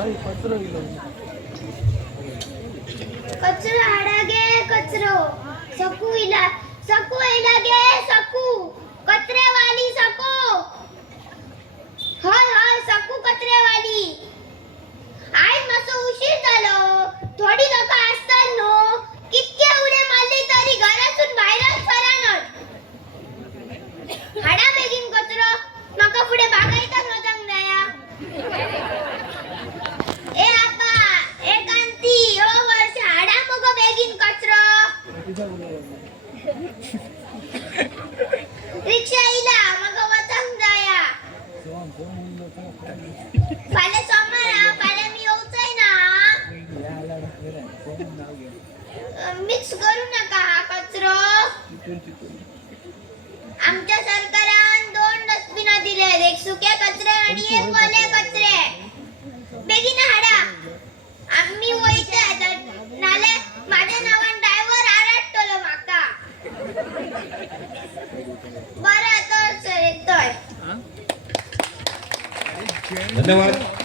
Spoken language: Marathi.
कचरो हाडा गे कचरो सकू इला गे सकू कचरेवाली सकू हाय हाय सकू कचरेवाली आज मासो उशीर झालो थोडी लोक असतात नो कितके उडे मारले तरी घरातून बाहेरच फरानत हाडा बेगीन कचरो माका पुढे बागायता नजांग जाया ए आपा ए कांती ओ वर्ष हाडा मग बेगीन कचरो रिक्षा इला मग वचांग जाया फाले सोमारा फाले मी येऊचय ना मिक्स करू नका हा कचरो आमच्या सरकारान 2 डस्टबिन दिले एक सुके कचरे आणि एक ओले कचरे बेगीन हाडा आम्ही वयतय नाले माझ्या नावान ड्रायव्हर आरडतलो माका बरं तर येतोय धन्यवाद.